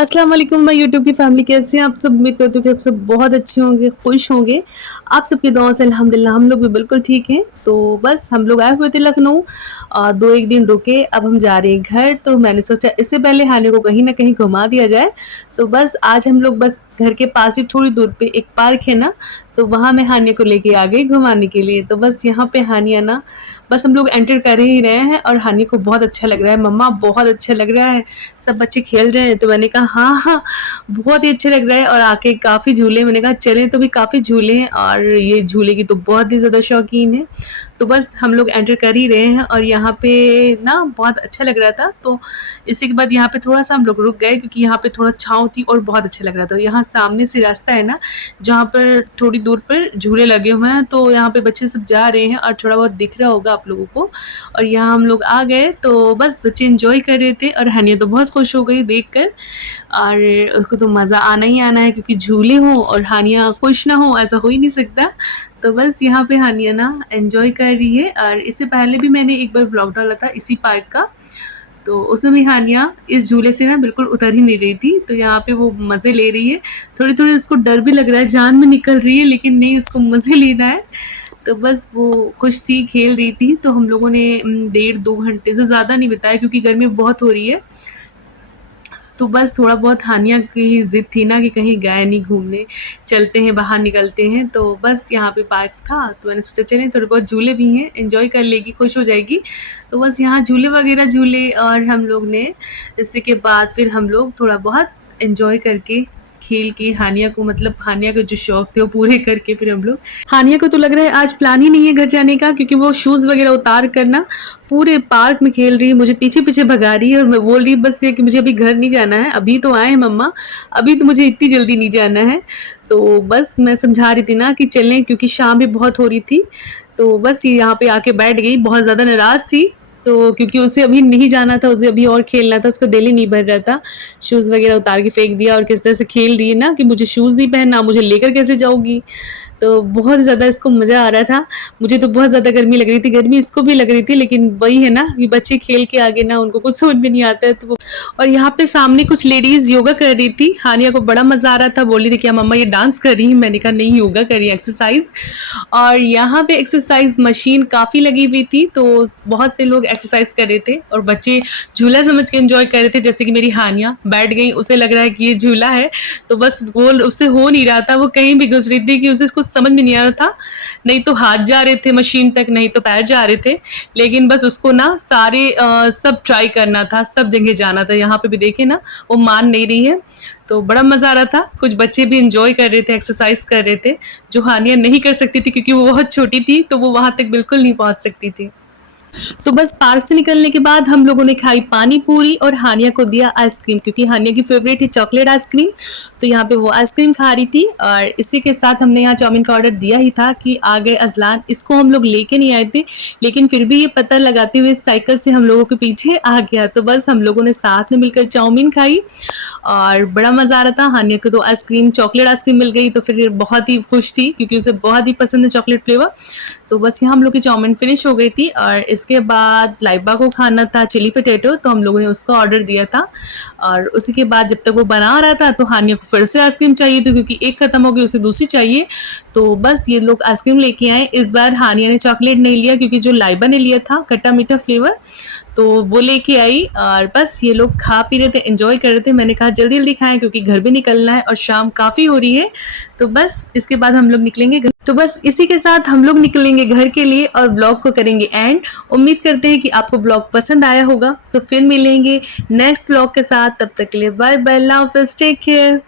अस्सलाम वालेकुम my YouTube की फैमिली, कैसे हैं आप सब। उम्मीद करती हूँ कि आप सब बहुत अच्छे होंगे, खुश होंगे। आप सबकी दुआओं से अल्हम्दुलिल्लाह हम लोग भी बिल्कुल ठीक हैं। तो बस हम लोग आए हुए थे लखनऊ, 2-1 दिन रुके, अब हम जा रहे हैं घर। तो मैंने सोचा इससे पहले हानि को कहीं न कहीं घुमा दिया जाए। तो बस आज हम लोग बस घर के पास ही थोड़ी दूर पे एक पार्क है ना, तो वहाँ मैं हानिया को लेके आ गई घुमाने के लिए। तो बस यहाँ पे हानिया ना, बस हम लोग एंटर कर ही रहे हैं और हानि को बहुत अच्छा लग रहा है। मम्मा बहुत अच्छा लग रहा है, सब बच्चे खेल रहे हैं। तो मैंने कहा हाँ हाँ, बहुत ही अच्छा लग रहा है। और आके काफ़ी झूले, मैंने कहा चलें, तो भी काफ़ी झूले हैं और ये झूले की तो बहुत ही ज़्यादा शौकीन है। तो बस हम लोग एंटर कर ही रहे हैं और यहाँ पे ना बहुत अच्छा लग रहा था। तो इसी के बाद यहाँ पे थोड़ा सा हम लोग रुक गए क्योंकि यहाँ पे थोड़ा छाँव थी और बहुत अच्छा लग रहा था। यहाँ सामने से रास्ता है ना, जहाँ पर थोड़ी दूर पर झूले लगे हुए हैं, तो यहाँ पे बच्चे सब जा रहे हैं और थोड़ा बहुत दिख रहा होगा आप लोगों को। और यहाँ हम लोग आ गए, तो बस बच्चे एंजॉय कर रहे थे और हनिया तो बहुत खुश हो गई देख कर। और उसको तो मज़ा आना ही आना है क्योंकि झूले हों और हानिया खुश ना हो, ऐसा हो ही नहीं सकता। तो बस यहाँ पे हानिया ना एंजॉय कर रही है। और इससे पहले भी मैंने एक बार व्लॉग डाला था इसी पार्क का, तो उसमें भी हानिया इस झूले से ना बिल्कुल उतर ही नहीं रही थी। तो यहाँ पे वो मज़े ले रही है, थोड़ी थोड़ी उसको डर भी लग रहा है, जान भी निकल रही है, लेकिन नहीं, उसको मज़े लेना है। तो बस वो खुश थी, खेल रही थी। तो हम लोगों ने 1.5-2 घंटे से ज़्यादा नहीं बिताया क्योंकि गर्मी बहुत हो रही है। तो बस थोड़ा बहुत हानिया की ज़िद थी ना कि कहीं गए नहीं घूमने, चलते हैं बाहर निकलते हैं। तो बस यहाँ पे पार्क था, तो मैंने सोचा चलें, थोड़े बहुत झूले भी हैं, एंजॉय कर लेगी, खुश हो जाएगी। तो बस यहाँ झूले वगैरह झूले और हम लोग ने इसी के बाद फिर हम लोग थोड़ा बहुत एंजॉय करके, खेल के, हानिया को, मतलब हानिया के जो शौक थे वो पूरे करके फिर हम लोग, हानिया को तो लग रहा है आज प्लान ही नहीं है घर जाने का क्योंकि वो शूज़ वगैरह उतार कर ना पूरे पार्क में खेल रही है, मुझे पीछे पीछे भगा रही है और मैं बोल रही बस ये कि मुझे अभी घर नहीं जाना है, अभी तो आए हैं मम्मा, अभी तो मुझे इतनी जल्दी नहीं जाना है। तो बस मैं समझा रही थी ना कि चलें क्योंकि शाम भी बहुत हो रही थी। तो बस ये यहाँ पे आके बैठ गई, बहुत ज़्यादा नाराज़ थी। तो क्योंकि उसे अभी नहीं जाना था, उसे अभी और खेलना था, उसका दिल ही नहीं भर रहा था। शूज़ वगैरह उतार के फेंक दिया और किस तरह से खेल रही है ना कि मुझे शूज़ नहीं पहनना, मुझे लेकर कैसे जाओगी। तो बहुत ज़्यादा इसको मज़ा आ रहा था। मुझे तो बहुत ज़्यादा गर्मी लग रही थी, गर्मी इसको भी लग रही थी, लेकिन वही है ना, ये बच्चे खेल के आगे ना उनको कुछ समझ में नहीं आता है। तो वो, और यहाँ पे सामने कुछ लेडीज़ योगा कर रही थी, हानिया को बड़ा मज़ा आ रहा था, बोल रही थी क्या मम्मा ये डांस कर रही हैं, मैंने कहा नहीं, योगा कर रही है, एक्सरसाइज। और यहाँ पे एक्सरसाइज मशीन काफ़ी लगी हुई थी, तो बहुत से लोग एक्सरसाइज कर रहे थे और बच्चे झूला समझ के एंजॉय कर रहे थे। जैसे कि मेरी हानिया बैठ गई, उसे लग रहा है कि ये झूला है, तो बस वो उससे हो नहीं रहा था, वो कहीं भी घुस रही थी कि उसे कुछ समझ में नहीं आ रहा था, नहीं तो हाथ जा रहे थे मशीन तक, नहीं तो पैर जा रहे थे, लेकिन बस उसको ना सारे सब ट्राई करना था, सब जगह जाना था। यहाँ पे भी देखे ना, वो मान नहीं रही है। तो बड़ा मज़ा आ रहा था, कुछ बच्चे भी एंजॉय कर रहे थे, एक्सरसाइज कर रहे थे, जो हानिया नहीं कर सकती थी क्योंकि वो बहुत छोटी थी, तो वो वहाँ तक बिल्कुल नहीं पहुँच सकती थी। तो बस पार्क से निकलने के बाद हम लोगों ने खाई पानी पूरी और हानिया को दिया आइसक्रीम क्योंकि हानिया की फेवरेट है चॉकलेट आइसक्रीम। तो यहाँ पे वो आइसक्रीम खा रही थी और इसी के साथ हमने यहाँ चाउमीन का ऑर्डर दिया ही था कि आ गए अजलान। इसको हम लोग लेके नहीं आए थे, लेकिन फिर भी ये पता लगाते हुए साइकिल से हम लोगों के पीछे आ गया। तो बस हम लोगों ने साथ में मिलकर चाउमीन खाई और बड़ा मज़ा आ रहा था। हानिया को तो आइसक्रीम, चॉकलेट आइसक्रीम मिल गई, तो फिर बहुत ही खुश थी क्योंकि उसे बहुत ही पसंद है चॉकलेट फ्लेवर। तो बस यहाँ हम लोग की चाउमीन फिनिश हो गई थी और इसके बाद लाइबा को खाना था चिली पोटैटो, तो हम लोगों ने उसका ऑर्डर दिया था। और उसी के बाद जब तक वो बना रहा था तो हानिया को फिर से आइसक्रीम चाहिए थी क्योंकि एक ख़त्म हो गई, उसे दूसरी चाहिए। तो बस ये लोग आइसक्रीम लेके आए। इस बार हानिया ने चॉकलेट नहीं लिया क्योंकि जो लाइबा ने लिया था खट्टा मीठा फ्लेवर, तो वो लेके आई और बस ये लोग खा पी रहे थे, एंजॉय कर रहे थे। मैंने कहा जल्दी जल्दी खाएं क्योंकि घर भी निकलना है और शाम काफ़ी हो रही है। तो बस इसके बाद हम लोग निकलेंगे घर। तो बस इसी के साथ हम लोग निकलेंगे घर के लिए और ब्लॉग को करेंगे एंड। उम्मीद करते हैं कि आपको ब्लॉग पसंद आया होगा। तो फिर मिलेंगे नेक्स्ट ब्लॉग के साथ, तब तक के लिए बाय बाय, अल्लाह हाफ़िज़, टेक केयर।